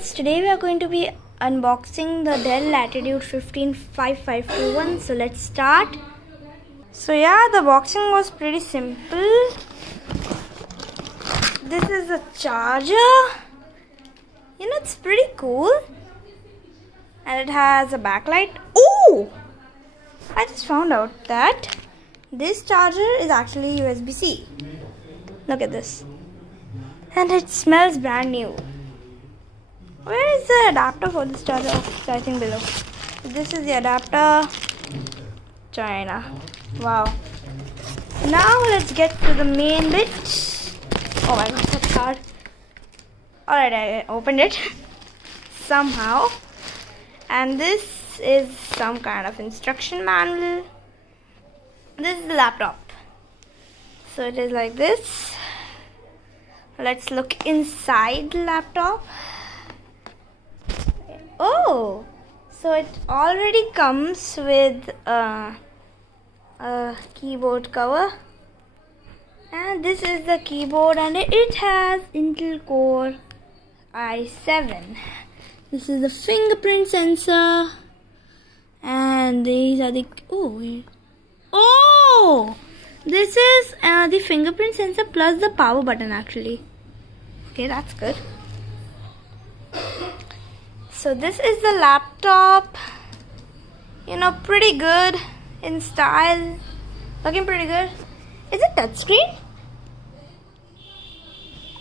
friends, today we are going to be unboxing the Dell Latitude 155521. So let's start. So yeah, the boxing was pretty simple. This is a charger. It's pretty cool. And it has a backlight. Oh! I just found out that this charger is actually USB-C. Look at this. And it smells brand new. Where is the adapter for this charger? Oh, I think below. This is the adapter. China. Wow. Now let's get to the main bit. Oh my god, that's hard. Alright, I opened it somehow. And this is some kind of instruction manual. This is the laptop. So it is like this. Let's look inside the laptop. Oh, so it already comes with a keyboard cover, and this is the keyboard, and it has Intel Core i7. This is the fingerprint sensor, and these are the this is the fingerprint sensor plus the power button actually. Okay, that's good. So this is the laptop, pretty good in style, looking pretty good. Is it touchscreen?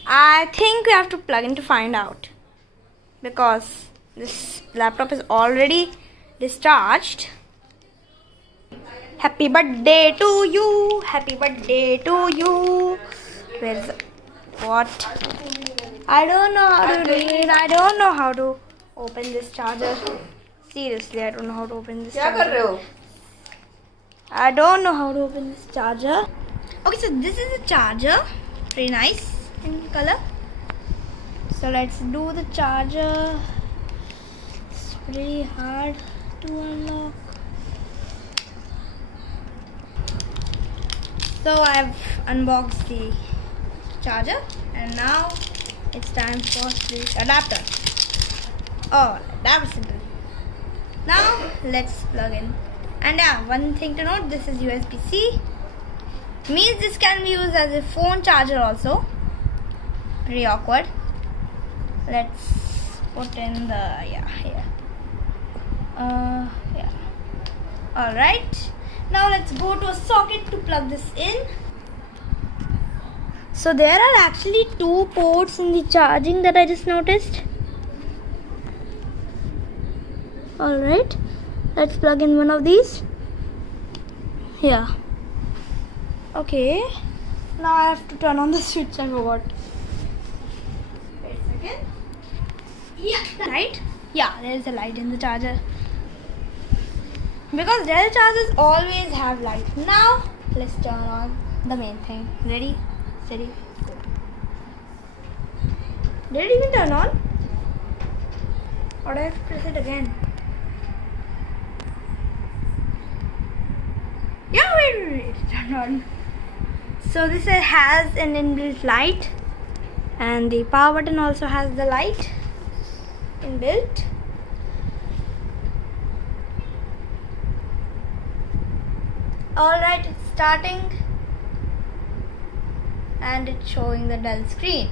I think we have to plug in to find out, because this laptop is already discharged. Happy birthday to you, happy birthday to you. Where's the, what? I don't know how to read, I don't know how to open this charger. Seriously, I don't know how to open this charger. I don't know how to open this charger. Okay, so this is a charger. Pretty nice in color. So let's do the charger. It's pretty hard to unlock. So I've unboxed the charger, and now it's time for the adapter. Oh, that was simple. Now let's plug in. And yeah, one thing to note, this is USB-C. Means this can be used as a phone charger also. Pretty awkward. Let's put in the here. Alright. Now let's go to a socket to plug this in. So there are actually two ports in the charging that I just noticed. Alright, let's plug in one of these. Here. Okay. Now I have to turn on the switch, I forgot. Wait a second. Yeah, light. Yeah, there is a light in the charger. Because Dell chargers always have light. Now, let's turn on the main thing. Ready, steady, go. Did it even turn on? Or do I have to press it again? Yeah, wait, turn on. So this has an inbuilt light, and the power button also has the light inbuilt. Alright, it's starting, and it's showing the Dell screen.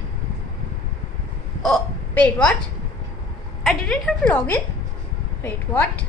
Oh, wait, what? I didn't have to log in? Wait, what?